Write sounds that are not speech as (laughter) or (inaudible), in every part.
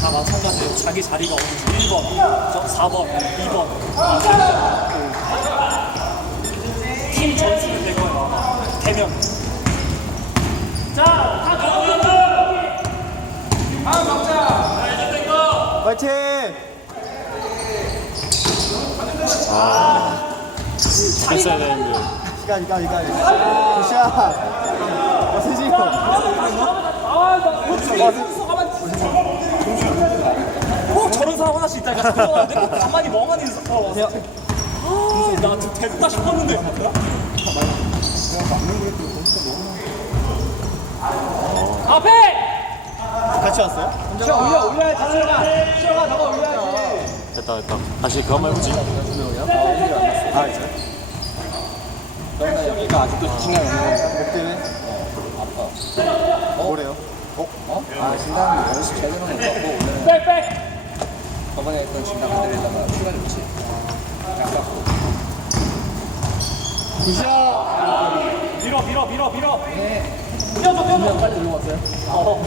다 마찬가지예요. 자기 자리가 어딘지 1번, 저 4번, 2번. 그, 팀 전술이 될 거예요. 대면. 자, 다 들어간다. 파이팅! 했어야 되 시간, 시간, 시간. 굿샷! 어, 세진이 형. 꼭 저런 사람 하나씩 있다니까 들어가는데 꼭 가만히 멍하니 있어 와서 아 나 지금 됐다 싶었는데 앞에 같이 왔어요? 올려, 올려야지. 됐다 됐다 다시 그거 한번 해보지 아, 있어 여기가 아직도 중요한 건데. 못 때문에? 아파. 어? 뭐래요? 어? 어? 아, 진단이 연습 제대로 못 받고 백백 저번에 했던 진단 그대로다가 추가 조치. 약간 밀어 밀어 밀어 밀어 뛰어줘 뛰어줘 빨리 들어갔어요? 어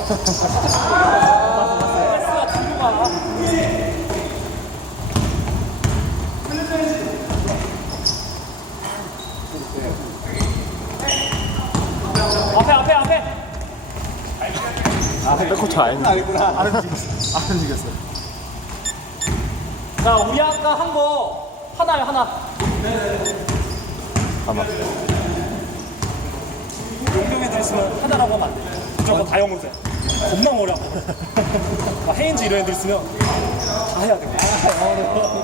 패스가 뒤로 가 앞에 앞에 앞에 아 백코트 아닌데 아니구나. 안 움직였어. 안 움직였어. 자 우리 아까 한 거 하나요 하나? 아마 용병 애들 있으면 하나라고 하면 안 돼. 무조건 다 영어로 돼. 겁나 어려 막 헤인즈 이런 애들 있으면 다 해야 돼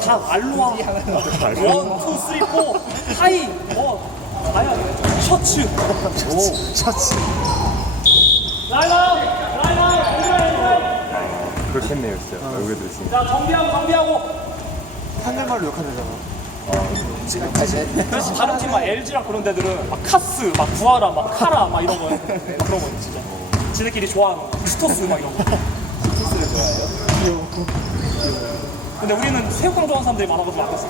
다 알로하 원, 투, 쓰리, 포. 하이. 뭐 다 해야 돼 셔츠. 오, 셔츠. 라이너 그렇겠네요 진짜 여기 들으시면 자 정비하고 정비하고 한글말로 욕하되잖아. 그래서 다른 팀 막 LG랑 그런 데들은 막 카스, 막 구하라, 막 카라, 막 이런 거 그런 거 진짜. 지네끼리 좋아하는 거. 스토스 막 이런 거. 스토스를 좋아해요? 근데 우리는 새우깡 좋아하는 사람들이 많아가지고 안 됐어.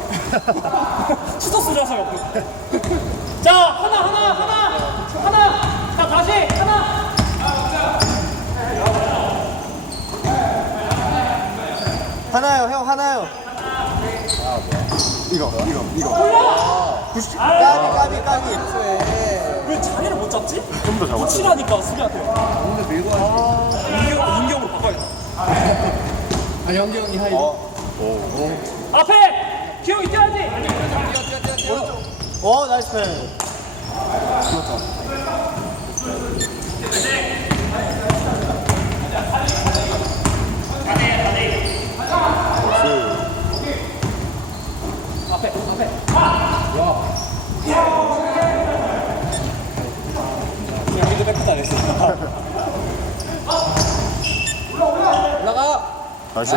(laughs) 스토스 좋아하는 사람이 없고. (laughs) 자 하나 하나 하나 하나. 자 다시 하나. 하나요, 형, 하나요. 이거, 이거, 이거. 굿- 까비, 까비, 까비. 왜 자리를 못 잡지? 좀 더 잡았어 붙이라니까 수비한테. 오늘 밀고 인경 인경 으로 바꿔야겠다. 아, 영기 형이 하이. 어, 앞에 기영이 뛰어야지. 어 나이스 패. 앞에 앞에. 야. 미드 백도 안 했어. 다시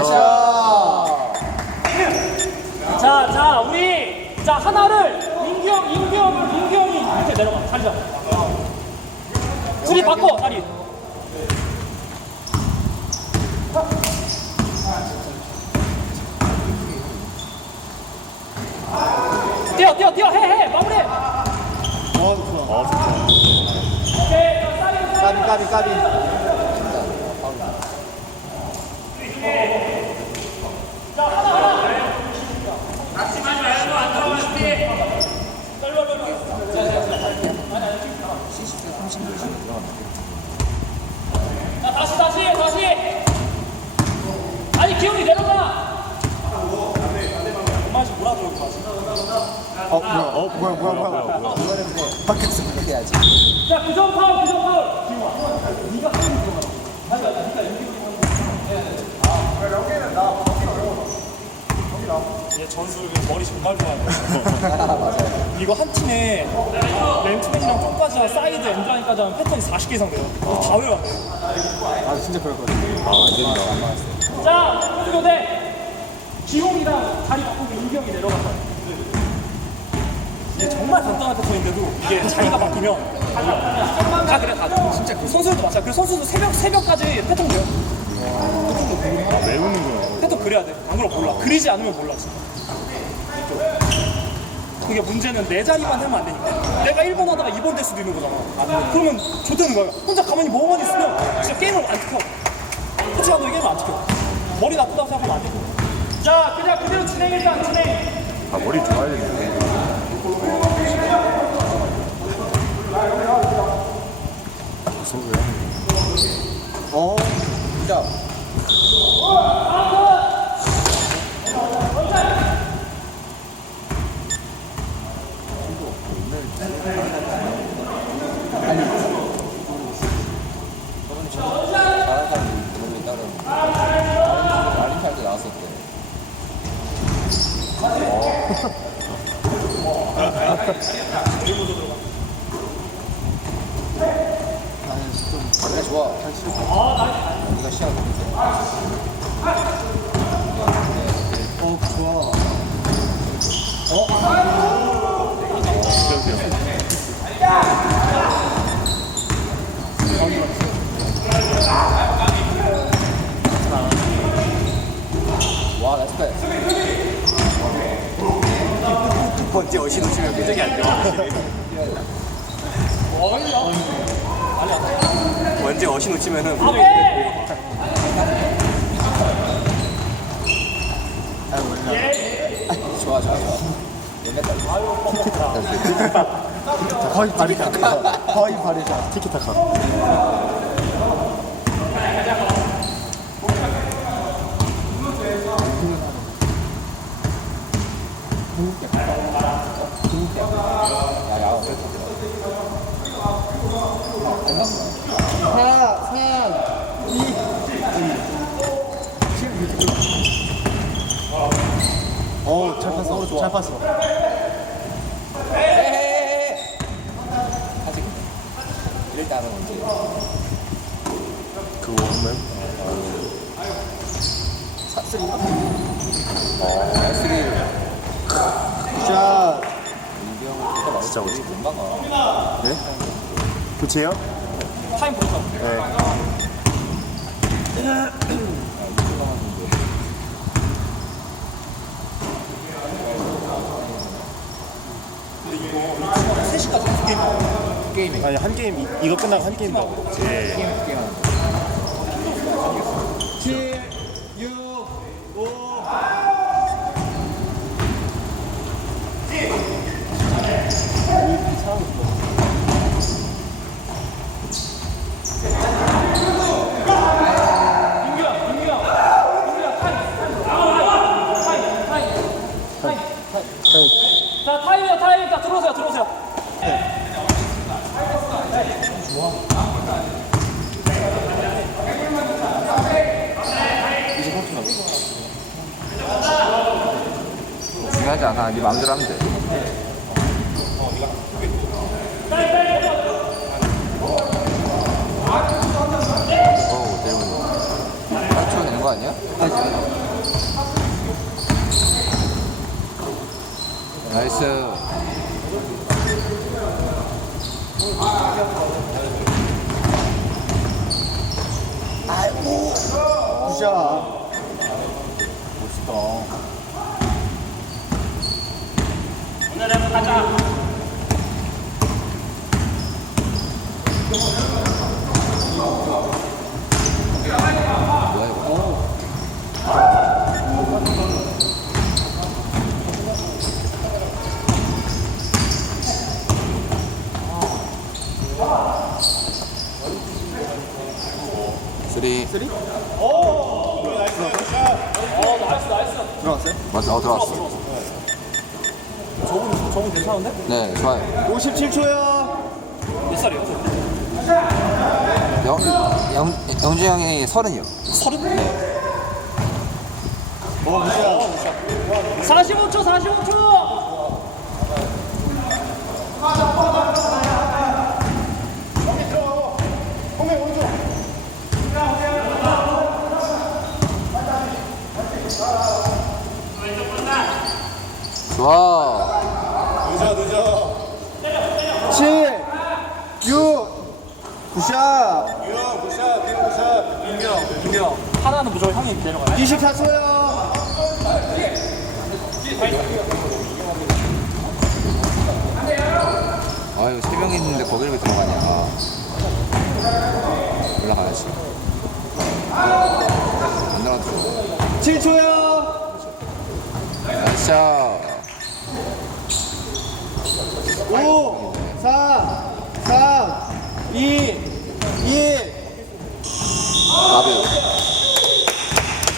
자, 자, 우리 자 하나를 민규 형, 민규 형, 민규 형이 밑에 내려가 자리 잡아. 둘이 바꿔 자리. 뛰어, 뛰어, 뛰어, 해, 해, 마무리. 어, 좋아. 어 좋다 오케이, 자, 사인, 사인. 까비, 까비, 까비. 자, 다시, 다시, 다시. 아니, 기영이 내려가. 엄마한테 뭐라 그럴 거야, 어, 뭐야, 어, 뭐야, 뭐야, 뭐야. 뭐야. 바뀌었어, 그렇게 해야지. 자, 규정 파울, 규정 파울. 기영아, 네가 하는 거 아니, 아니, 네가 연기로 얘 전술 머리 정말 좋아해. 이거 한 팀에 렌트맨이랑 똥까지 사이드 엔드라인까지 하면 패턴이 40개 이상 돼요. 이거 다 외워야 돼. 아, 진짜 그럴 것 같아. 아안 된다 자, 그교대 기홍이랑 자리 바꾸고 인경이 내려간다. 이게 정말 간단한 패턴인데도 이게 자리가 바뀌면. 다 그래, 다. 진짜 그 선수들도 마찬가지. 그래서 선수도 새벽, 새벽까지 패턴 배워. 아 외우는구나 패턴 그려야 돼. 안 그러면 몰라. 그리지 않으면 몰라, 진짜. 그게 문제는 내 자리만 하면 안 되니까. 내가 1번 하다가 2번 될 수도 있는 거잖아. 그러면 좋다는 거야. 혼자 가만히 뭐만 있으면 진짜 게임을 안 지켜. 솔직히 너 게임을 안 지켜. 머리 나쁘다고 생각하면 안 돼. 자, 그냥 그대로 진행 일단 진행. 아 머리 좋아야 되는데 소고야 어, 진짜. 아니, 저번에 저 잘하는 사람이 그룹에 따른 마린탈 때 나왔었대. 그래 좋아. 우리가 시합 어 좋아. 와 레스펙. 두 번째 어시도 치면 표정이 안 좋아. 먼저 어시 놓치면은 좋아 좋아 좋아 옛날 빨리 거의 바리자. 거의 바리자. 티키타카. 야 어 잘 팠어 잘 팠어 아직 일단은 언제 그거 한번? 어 사스리 샷 이병을 진짜 진짜 우리 멋지다. 금방 가 네? 교체요? 타임 보자. 네 이거 이 친구가 3시까지 게임. 게임에 아니 한 게임 이- 이거 끝나고 한 게임 더 예. 게임 게임 하는 거 7 6 5 민규야, 민규야. 민규야, 타임. 타임, 타임, 타임. 자, 타임이야, 타임. 자, 들어오세요, 들어오세요. 중요 하지 않아. 네 마음대로 하면 돼. 어우 때문에 딱 치면 되는 거 아니야? 나이스. 굿샷. 멋있다 쓰리 쓰리? 어, 나이스, 나이스. 들어갔어요? 맞아 어 들어왔어 저분, 저분 괜찮은데? 네 좋아요 57초요 몇 살이에요? 영, 영, 영주 형이 서른이요 서른? 어 굿샷 45초, 45초! 좋아 늦어 늦어 7 6 굿샷. 유영 굿샷 기영 굿샷 민경 민규야, 하나는 무조건 형이 내려가요. 24초요. 아 이거 세명 있는데 거기를 왜 들어가냐. 올라가야지. 안 나가도 7초요. 나이스 5, 4, 3, 2, 예. 1 가비